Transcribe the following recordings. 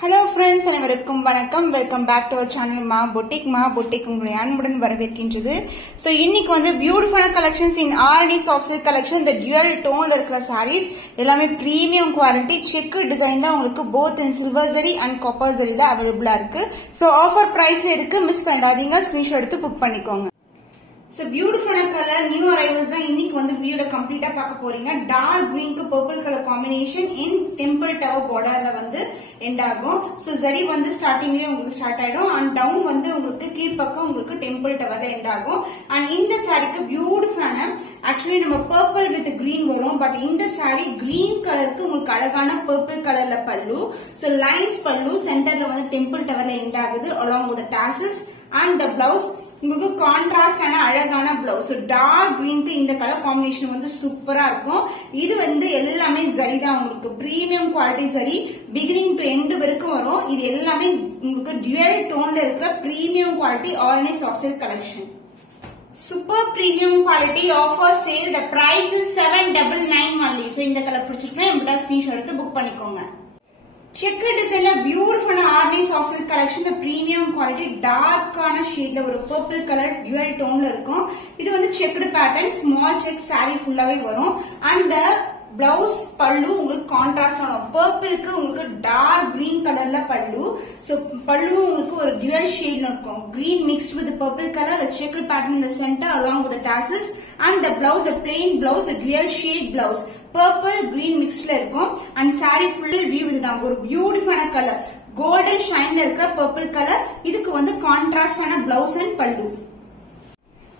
Hello friends, அனைவருக்கும் வணக்கம். Welcome back to our channel Maa boutique உங்களை அன்புடன் வரவேற்கின்றது. ஸோ இன்னைக்கு வந்து பியூட்டிஃபுல்லான collections in RT soft silk collection, இந்த டியூவல் டோன்ல இருக்கிற சாரீஸ் எல்லாமே பிரீமியம் குவாலிட்டி செக் டிசைன் தான் உங்களுக்கு both in silver zari and copper ஜரியில அவைலபிளா இருக்கு. ஸோ ஆஃபர் பிரைஸ்ல இருக்கு, மிஸ் பண்ணிடாதீங்க, ஸ்கிரீன்ஷாட் எடுத்து புக் பண்ணிக்கோங்க. So beautiful color new arrivals தான் இன்னைக்கு வந்து வீடியோல கம்ப்ளீட்டா பார்க்க போறீங்க. டார்க் green க்கு purple color combination in temple tower borderல வந்து எண்ட் ஆகும். So zari வந்து ஸ்டார்டிங்லயே உங்களுக்கு ஸ்டார்ட் ஆயிடும் and down வந்து உங்களுக்கு கீழ் பக்கம் உங்களுக்கு temple towerல எண்ட் ஆகும். and இந்த சாரிக்கு பியூட்டிஃபுல்லான actually நம்ம purple with green வரும், பட் இந்த சாரி green கலருக்கு உங்களுக்கு அழகான purple கலர்ல பல்லு. So lines பல்லு சென்டர்ல வந்து temple towerல எண்ட் ஆகுது along with the tassels and the blouse உங்களுக்கு கான்ட்ராஸ்ட் ஆன அழகான பிளவுஸ். டார்க் கிரீனுக்கு இந்த கலர் காம்பினேஷன் வந்து சூப்பரா இருக்கும். இது வந்து எல்லாமே ஜரி தான், உங்களுக்கு premium quality zari, beginning to end வரைக்கும் வரும். இது எல்லாமே உங்களுக்கு டியூவல் டோன்ல இருக்கிற premium quality art soft silk collection. Super premium quality offer sale. The price is 799 only. So இந்த கலர் பிடிச்சிருக்கா நம்மட்ட ஸ்கிரீன்ஷாட் எடுத்து புக் பண்ணிக்கோங்க. செக் டிசைன்ல beautiful art soft silk collection, இந்த பிரீமியம் குவாலிட்டி டார்க்கான ஷேட்ல ஒரு பர்பிள் கலர் டியூவல் டோன்ல இருக்கும். இது வந்து checked pattern, small check sari ஃபுல்லாவே வரும். அந்த பிளவுஸ் பல்லு உங்களுக்கு கான்ட்ராஸ்ட் ஆகும். பர்பிளுக்கு உங்களுக்கு டார்க் கிரீன் கலர்ல பல்லு. சோ பல்லு உங்களுக்கு ஒரு டியூவல் ஷேட்ல இருக்கும். Green mixed with purple colour, the checkered pattern in the center along with the tassels, and the blouse, a plain blouse, a dual shade blouse. Purple green mixedல இருக்கும். and saree full view இதுதான். ஒரு பியூட்டிஃபுல்லான colour, golden ஷைன்ல இருக்கிற purple colour. இதுக்கு வந்து கான்ட்ராஸ்டான blouse and pallu.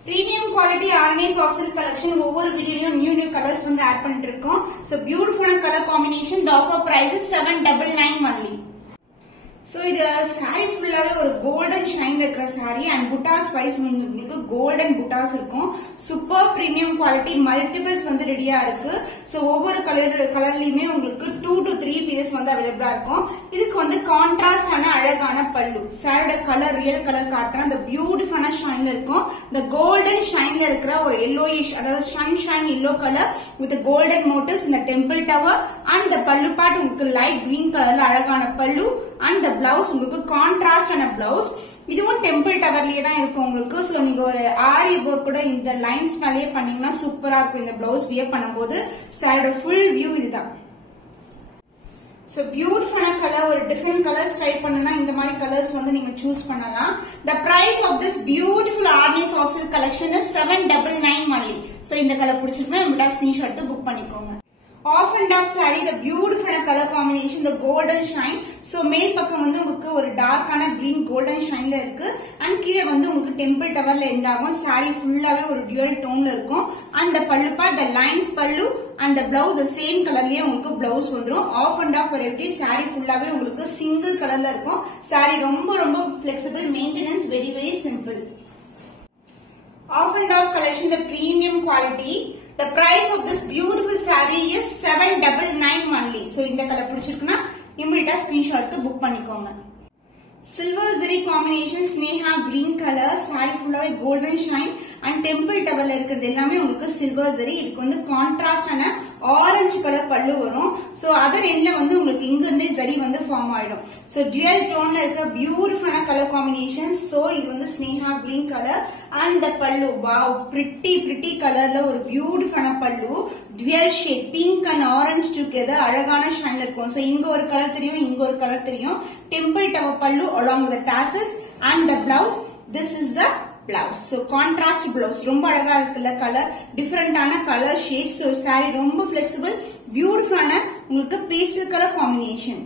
Premium quality art soft silk collection. ஒவ்வொரு வீடியோலயும் நியூ கலர்ஸ் வந்து ஆட் பண்ணிட்டு இருக்கோம். சோ பியூட்டிஃபுல்லான colour combination. The offer price is 799 only. So இது சாரி ஃபுல்லாவே ஒரு கோல்டன் ஷைன்ல இருக்கிற சாரி அண்ட் புட்டாஸ் வைஸ் உங்களுக்கு கோல்டன் புட்டாஸ் இருக்கும். சூப்பர் பிரீமியம் குவாலிட்டி, மல்டிபிள்ஸ் வந்து ரெடியா இருக்கு. சோ ஒவ்வொரு கலர்லயுமே உங்களுக்கு 2 to 3 பீசஸ் வந்து அவைலபிளா இருக்கும். இதுக்கு வந்து கான்ட்ராஸ்ட் ஆன அழகான பல்லு. சாரியோட கலர் ரியல் கலர் காட்டுறேன். அந்த பியூட்டிஃபுல்லான ஷைன்ல இருக்கும். இந்த கோல்டன் ஷைன்ல இருக்கிற ஒரு எல்லோயிஷ், அதாவது shine yellow colour with golden motives இந்த temple tower. And the pallu part உங்களுக்கு லைட் கிரீன் கலர்ல அழகான பல்லு. அண்ட் the பிளவுஸ் உங்களுக்கு கான்ட்ராஸ்ட் ஆன பிளவுஸ். இதுவும் டெம்பிள் டவர்லயே தான் இருக்கும் உங்களுக்கு. சோ நீங்க ஒரு ஆரி ஒர்க் கூட இந்த லைன்ஸ் மேலேயே பண்ணீங்கன்னா சூப்பரா இருக்கும் இந்த பிளவுஸ் வியர் பண்ணும்போது. சாரியோட ஃபுல் வியூ இதுதான். சோ பியூட்டிஃபுல்லான கலர், ஒரு டிஃபரெண்ட் கலர்ஸ் ட்ரை பண்ணனும்னா இந்த மாதிரி கலர்ஸ் வந்து நீங்க சூஸ் பண்ணலாம். The price of this beautiful art soft silk collection is 799 only. So இந்த கலர் பிடிச்சிருந்தா நம்மட்ட ஸ்கிரீன்ஷாட் எடுத்து புக் பண்ணிக்கோங்க. Off and off saree, the beautiful color combination, the golden shine. So மேல் பக்கம் வந்து உங்களுக்கு ஒரு டார்க்கான கிரீன் கோல்டன் ஷைன்ல இருக்கு. அண்ட் கீழே வந்து உங்களுக்கு டெம்பிள் டவர்ல எண்ட் ஆகும். சாரி ஃபுல்லாவே ஒரு டியூவல் டோன்ல இருக்கும். And the pallu part, the lines pallu and the blouse same கலர்லயே உங்களுக்கு பிளவுஸ் வந்துரும். Half and half variety. Sari ஃபுல்லாவே உங்களுக்கு சிங்கிள் கலர்ல இருக்கும். சாரி ரொம்ப ரொம்ப flexible, maintenance very very simple. Off and off collection, the premium quality. The price of this beautiful saree is 799 only. So இந்த கலர் பிடிச்சிருக்குன்னா இமிடியேட்டா ஸ்கிரீன்ஷாட் எடுத்து புக் பண்ணிக்கோங்க. Silver zari combination, Sneha green colour, sorry ஃபுல்லாவே golden shine and temple டவர்ல இருக்கிறது எல்லாமே உங்களுக்கு silver zari. இதுக்கு வந்து கான்ட்ராஸ்டான ஆரஞ்சு கலர் பல்லு வரும். சோ அதர் எண்ட்ல வந்து உங்களுக்கு இங்க இருந்தே ஜரி வந்து ஃபார்ம் ஆயிடும். சோ டியூவல் டோன்ல இருக்க பியூட்டிஃபுல்லான கலர் காம்பினேஷன். சோ இது வந்து Sneha green colour and the பல்லு, வாவ் பிரிட்டி கலர்ல ஒரு பியூட்டிஃபுல்லான பல்லு. Dual shade pink and orange together அழகான ஷைன் இருக்கும். சோ இங்க ஒரு கலர் தெரியும், இங்க ஒரு கலர் தெரியும். டெம்பிள் டவர் பல்லு along with the tassels and the blouse. This is the blouse. So contrast blouse. ரொம்ப அழகா இருக்குல்ல கலர், டிஃபரெண்டான கலர் ஷேட். சோ saree ரொம்ப flexible, பியூட்டிஃபுல்லான உங்களுக்கு பேஸ்டல் கலர் காம்பினேஷன்.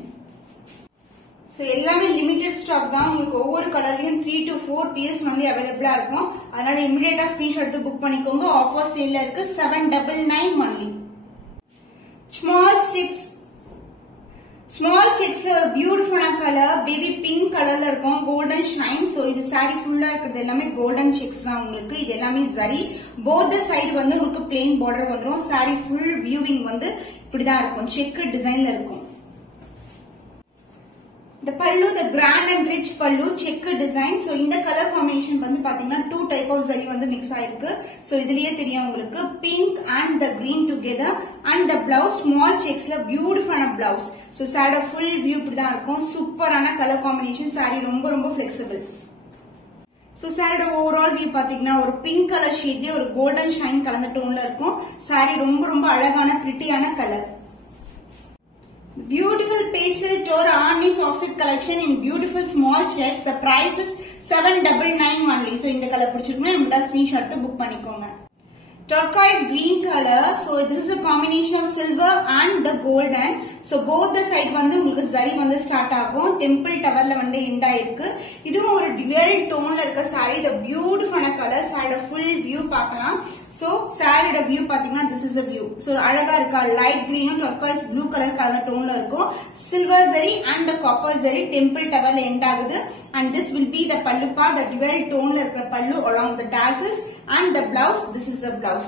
சோ எல்லாமே லிமிடெட் ஸ்டாக் தான். உங்களுக்கு ஒவ்வொரு கலர்லயும் 3 to 4 பீசஸ் நம்மளே அவைலபிளா இருக்கும். அதனால இமிடியேட்டா ஸ்கிரீன்ஷாட் எடுத்து புக் பண்ணிக்கோங்க. ஆஃபர் சேல்ல இருக்கு 799 only. ஸ்மால் செக்ஸ்ல ஒரு பியூட்டிஃபுல்லான கலர், பேபி பிங்க் கலர்ல இருக்கும், கோல்டன் ஷைன். சோ இது சாரி ஃபுல்லா இருக்கிறது எல்லாமே கோல்டன் செக்ஸ் தான் உங்களுக்கு. இது எல்லாமே ஜரி. போத் சைடு வந்து உங்களுக்கு பிளெயின் பார்டர் வந்துடும். சாரி ஃபுல் வியூவிங் வந்து இப்படிதான் இருக்கும், செக் டிசைன்ல இருக்கும். The pallu, the grand and rich pallu, check design. So இந்த color combination வந்து பாத்தீங்கன்னா 2 type of zari வந்து mix ஆயிருக்கு. So இதுலயே தெரியும் உங்களுக்கு pink and the green together and the blouse small checks la beautiful ana blouse. So saree full view இப்படிதான் இருக்கும். சூப்பரான கலர் காம்பினேஷன். saree ரொம்ப flexible. So saree overall view பாத்தீங்கன்னா ஒரு பிங்க் கலர் ஷேட்ல ஒரு கோல்டன் ஷைன் கலந்த டோன்ல இருக்கும். saree ரொம்ப அழகான பிரிட்டியான colour. Beautiful pastel tone Arnis offset collection in beautiful small checks. The price is 799 only. So இந்த கலர் பிடிச்சிருக்குன்னா நம்மளோட ஸ்கிரீன்ஷாட் புக் பண்ணிக்கோங்க. Turquoise green color. So this is a combination of silver and the golden. So both the side வந்து உங்களுக்கு zari வந்து start ஆகும். Temple டவர்ல வந்து end ஆயிருக்கு. இதுவும் ஒரு dual டோன்ல இருக்க saree. The beautiful color. saree full view பார்க்கலாம். So saree view பாத்தீங்கன்னா this is a view. So அழகா இருக்கா light green and turquoise blue color கலந்த டோன்ல இருக்கும். Silver zari and the copper zari temple towerல எண்ட் ஆகுது. And this will be the pallu part, the dual tone இருக்கிற pallu along the tassels, and the blouse. This is the blouse.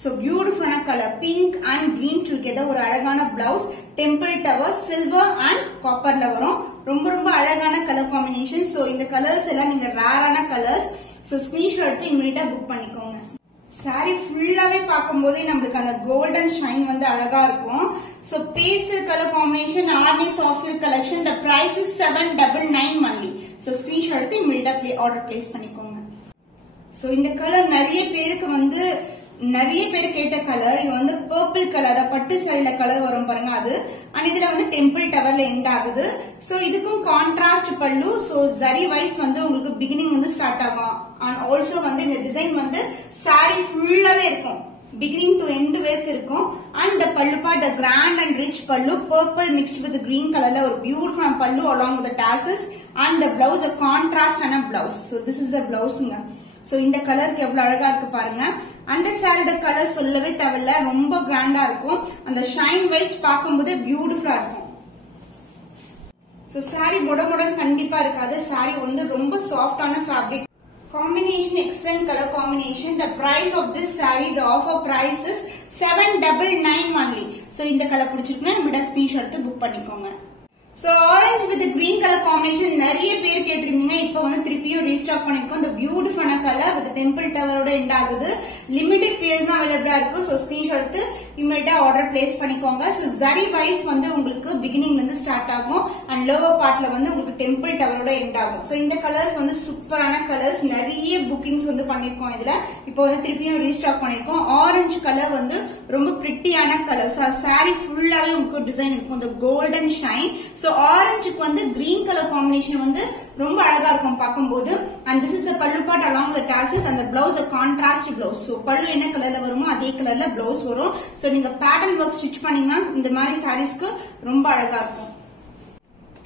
So beautiful color, pink and green together ஒரு அழகான blouse. Temple tower silver and copper ல வரும். ரொம்ப அழகான color combination. So இந்த colors எல்லாம் நீங்க ரேரான colors. So screenshot எடுத்து இமிடியேட்டா புக் பண்ணிக்கோங்க. saree ஃபுல்லாவே பாக்கும்போதே நமக்கு அந்த golden shine வந்து அழகா இருக்கும். So pastel color combination Arnis soft silk collection. The price is 799 only. So screenshot எடுத்து immediately order place பண்ணிக்கோங்க. So இந்த கலர் நிறைய பேர் கேட்ட கலர். இது வந்து purple கலர், பட்டு சாரில கலர் வரும் பாருங்க அது. and இதுல வந்து டெம்பிள் டவர்ல எண்ட் ஆகுது. So இதுக்கும் கான்ட்ராஸ்ட் பல்லு. So zari wise வந்து உங்களுக்கு பிகினிங் வந்து ஸ்டார்ட் ஆகும். and also வந்து இந்த டிசைன் வந்து saree ஃபுல்லாவே இருக்கும். beginning to end வரைக்கும் இருக்கும். and the pallu part, the grand and rich pallu, purple mixed with green color la ஒரு beautiful pallu along with the tassels, and the blouse a contrast and a blouse. So this is the blouse ங்க. So இந்த கலருக்கு எவ்வளவு அழகா இருக்கு பாருங்க. அந்த சாரியோட கலர் சொல்லவே தேவையில்ல, ரொம்ப கிராண்டா இருக்கும். அந்த ஷைன் வைஸ் பார்க்கும்போது பியூட்டிஃபுல்லா இருக்கும். So saree மொடமொடன் கண்டிப்பா இருக்காது. saree வந்து ரொம்ப சாஃப்டான fabric. Combination, excellent color combination. The price of this saree, the offer price is 799 only. So இந்த கலர் பிடிச்சிருக்குன்னா நம்மளோட ஸ்கிரீன்ஷாட் எடுத்து புக் பண்ணிக்கோங்க. So orange with the green color combination நிறைய பேர் கேட்டிருந்தீங்க. இப்போ வந்து திருப்பியும் ரீஸ்டாக் பண்ணிருக்கோம். இந்த பியூட்டிஃபுல்லான கலர் with temple towerோட எண்ட் ஆகுது. லிமிடெட் பீஸ் தான் அவைலபிளா இருக்கு. So ஸ்கிரீன்ஷாட் எடுத்து இமிடியேட்டா ஆர்டர் பிளேஸ் பண்ணிக்கோங்க. So zari wise வந்து உங்களுக்கு பிகினிங்ல இருந்து ஸ்டார்ட் ஆகும். and lower partல வந்து உங்களுக்கு temple towerோட எண்ட் ஆகும். So இந்த கலர்ஸ் வந்து சூப்பரான கலர்ஸ். நிறைய புக்கிங்ஸ் வந்து பண்ணிருக்கோம் இதுல. இப்போ வந்து திருப்பியும் ரீஸ்டாக் பண்ணிருக்கோம். ஆரஞ்சு கலர் வந்து ரொம்ப பிரிட்டியான கலர். So saree ஃபுல்லாவே உங்களுக்கு டிசைன் இருக்கும். இந்த கோல்டன் ஷைன். So ஆரஞ்சுக்கு வந்து கிரீன் கலர் காம்பினேஷன் வந்து ரொம்ப அழகா இருக்கும் பார்க்கும்போது. and this is the pallu part along the tassels, and the blouse a contrast blouse. So pallu என்ன கலர்ல வருமோ அதே கலர்ல blouse வரும். So நீங்க pattern work stitch பண்ணீங்கன்னா இந்த மாதிரி sareesக்கு ரொம்ப அழகா இருக்கும்.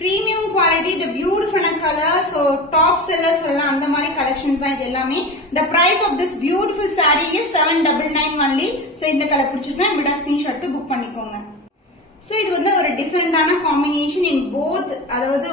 Premium quality, the beautiful color. So top sellers சொல்லலாம் அந்த மாதிரி collections தான் இது எல்லாமே. The price of this beautiful saree is 799 only. So இந்த கலர் பிடிச்சிருக்கா நம்மளோட ஸ்கிரீன்ஷாட் புக் பண்ணிக்கோங்க. So இது வந்து ஒரு டிஃபரெண்டான காம்பினேஷன் இன் போத், அதாவது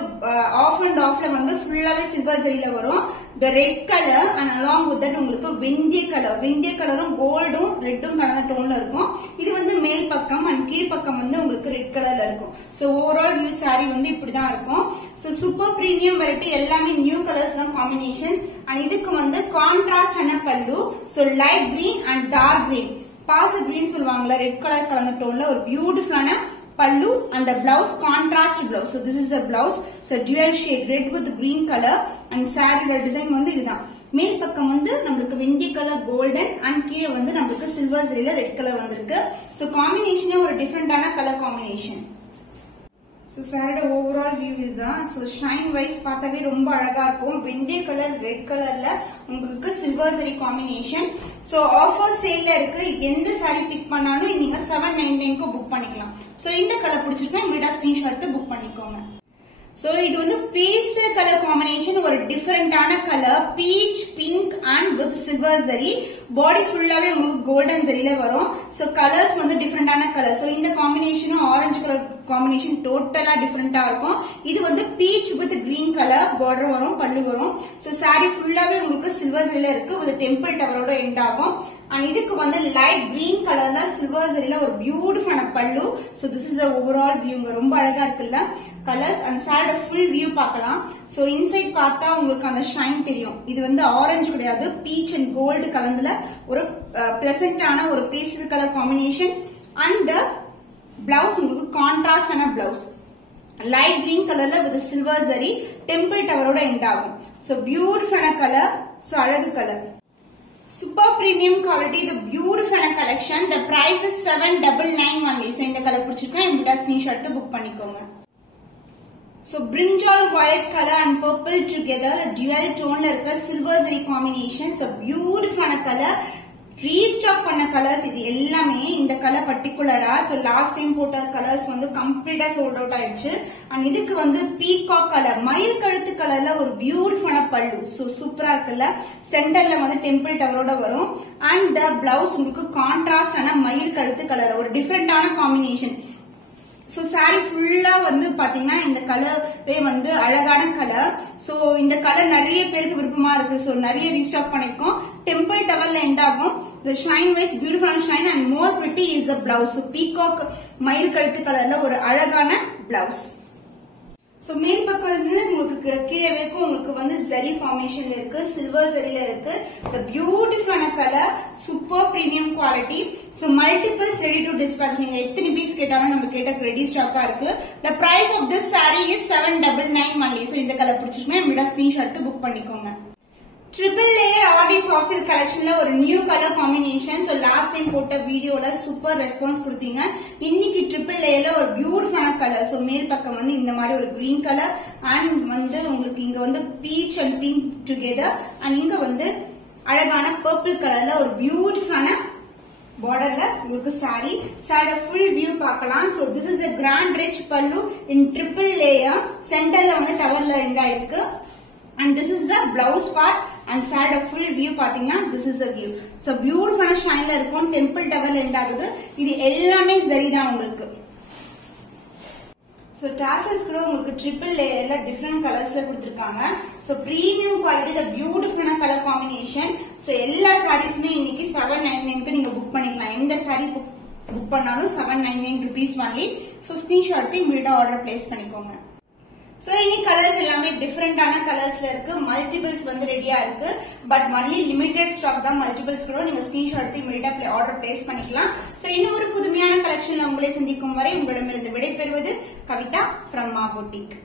ஆஃப் அண்ட் ஆஃப்ல வந்து ஃபுல்லாவே சில்வர் ஜரியில வரும். the red color and along with that உங்களுக்கு வெந்தய கலரும் கோல்டும் ரெட்டும் கலந்த டோன்ல இருக்கும். இது வந்து மேல் பக்கம் and கீழ் பக்கம் வந்து உங்களுக்கு ரெட் கலர்ல இருக்கும். So overall view saree வந்து இப்படிதான் இருக்கும். So super premium variety, எல்லாமே நியூ கலர்ஸ் தான் காம்பினேஷன்ஸ். and இதுக்கு வந்து கான்ட்ராஸ்ட் ஆன பல்லு. So light green and dark green, பாச கிரீன் சொல்லுவாங்கல்ல, ரெட் கலர் கலந்த டோன்ல ஒரு பியூட்டிஃபுல்லான pallu, and the blouse contrast blouse. So this is a blouse. So dual shade red with green color, and saree design வந்து இதுதான். மேல் பக்கம் வந்து நமக்கு வெந்தய கலர் கோல்டன் and கீழ வந்து நமக்கு சில்வர் ஜரியில ரெட் கலர் வந்திருக்கு. So காம்பினேஷனே ஒரு டிஃபரெண்டான colour combination. So saree overall view இதுதான். So shine wise பார்த்தாவே ரொம்ப அழகா இருக்கும். வெந்தய கலர் ரெட் கலர்ல உங்களுக்கு silver zari combination. So offer சேல்ல இருக்கு. எந்த saree பிக் பண்ணாலும் நீங்க 799 க்கு புக் பண்ணிக்கலாம். So இந்த கலர் பிடிச்சிருக்கா இமிடியேட்டா ஸ்கிரீன்ஷாட் எடுத்து புக் பண்ணிக்கோங்க. So இது வந்து பேஸ்டல் கலர் காம்பினேஷன், ஒரு டிஃபரெண்டான colour, peach pink and with silver zari. Body ஃபுல்லாவே உங்களுக்கு கோல்டன் ஜரியில வரும். So கலர்ஸ் வந்து டிஃபரெண்டான கலர். So இந்த காம்பினேஷனும் ஆரஞ்சு கலர் காம்பினேஷன் டோட்டலா டிஃபரெண்டா இருக்கும். இது வந்து beach with green colour border வரும், பல்லு வரும். So saree ஃபுல்லாவே உங்களுக்கு சில்வர் ஜரியில இருக்கு. ஒரு டெம்பிள் டவரோட எண்ட் ஆகும். and இதுக்கு வந்து லைட் கிரீன் கலர்ல சில்வர் ஜரியில ஒரு பியூட்டிஃபுல்லான பல்லு. So this is the overall view. ரொம்ப அழகா இருக்குல்ல colours. and saree full view பார்க்கலாம். So inside பார்த்தா உங்களுக்கு அந்த ஷைன் தெரியும். இது வந்து ஆரஞ்சு கிடையாது, பீச் அண்ட் கோல்டு கலந்துல ஒரு பிளசன்டான ஒரு pastel colour combination. and the blouse உங்களுக்கு கான்ட்ராஸ்டான blouse light green colorல with silver zari temple tower end ஆகும். So beautiful color, so அழகு color. Super premium quality, the beautiful collection. The price is 799 only. So இந்த color பிடிச்சிருக்கா இந்த screenshot book பண்ணிக்கோங்க. So brinjal violet color and purple together, the dual tone irukra silver zari combination. So beautiful color. Restock பண்ண colors இது எல்லாமே இந்த color particular-ஆ. So last time போட்ட colors வந்து complete-ஆ sold out ஆயிடுச்சு. and இதுக்கு வந்து peacock color மயில் கழுத்து கலர்ல ஒரு beautiful பல்லு. So சூப்பரா இருக்குல்ல. சென்டர்ல வந்து temple tower-ஓட வரும். and the blouse உங்களுக்கு கான்ட்ராஸ்டான மயில் கழுத்து கலர் ஒரு டிஃபரெண்டான காம்பினேஷன். So saree full-ஆ வந்து பாத்தீங்கன்னா இந்த கலரே வந்து அழகான கலர். So இந்த கலர் நிறைய பேருக்கு விருப்பமா இருக்கு. So நிறைய ரீஸ்டாக் பண்ணிருக்கோம். டெம்பிள் டவர்ல எண்ட் ஆகும். The shine wise beautiful shine and more pretty is the blouse. So peacock மயில் கழுத்து கலர்ல ஒரு அழகான blouse. So மேல் பக்கம் வந்து உங்களுக்கு கீழே வரைக்கும் உங்களுக்கு வந்து zari formation இருக்கு, silver zariல இருக்கு. The beautiful color, super premium quality. So multiples ready to dispatch. நீங்க எத்தனை பீஸ் கேட்டாலும் நம்ம கேட்ட ரெடி ஸ்டாக்கா இருக்கு. The price of this saree is 799 only. So இந்த கலர் பிடிச்சிருக்கா நம்மளோட ஸ்கிரீன்ஷாட் எடுத்து புக் பண்ணிக்கோங்க. Triple layer RD soft silk collectionல ஒரு new color combination. So last time போட்ட வீடியோல super response கொடுத்தீங்க. இன்னைக்கு triple layerல ஒரு beautiful color. So மேல் பக்கம் வந்து இந்த மாதிரி ஒரு green color and வந்து உங்களுக்கு இங்க வந்து peach and pink together and இங்க வந்து அழகான purple colorல ஒரு beautiful borderல உங்களுக்கு saree full view பார்க்கலாம். So this is a grand rich pallu in triple layer. Centerல வந்து டவர்ல ரெண்டா இருக்கு. And this is the blouse part and saree full view பாத்தீங்கன்னா this is the view. So beautiful shine ல இருக்கும். temple tower end ஆகுது. இது எல்லாமே zari தான் உங்களுக்கு. So tassels கூட உங்களுக்கு triple layerல different colorsல கொடுத்திருக்காங்க. So premium quality, the beautiful color combination. So எல்லா sareesமே இன்னைக்கு 799 க்கு நீங்க புக் பண்ணிக்கலாம். எந்த saree புக் பண்ணாலும் 799 rupees only. So screenshot எடுத்து இமிடியேட்டா ஆர்டர் பிளேஸ் பண்ணிக்கோங்க. So any colors எல்லாமே டிஃபரெண்டான கலர்ஸ்ல இருக்கு. மல்டிபிள்ஸ் வந்து ரெடியா இருக்கு. பட் only limited stock தான் மல்டிபிள்ஸ் கூட நீங்க ஸ்கிரீன்ஷாட் எடுத்து இமிடியேட்டா ஆர்டர் பிளேஸ் பண்ணிக்கலாம். சோ இன்னும் ஒரு புதுமையான கலெக்ஷன்ல உங்களை சந்திக்கும் வரை உங்களிடமிருந்து விடைபெறுவது கவிதா from Ma Boutique.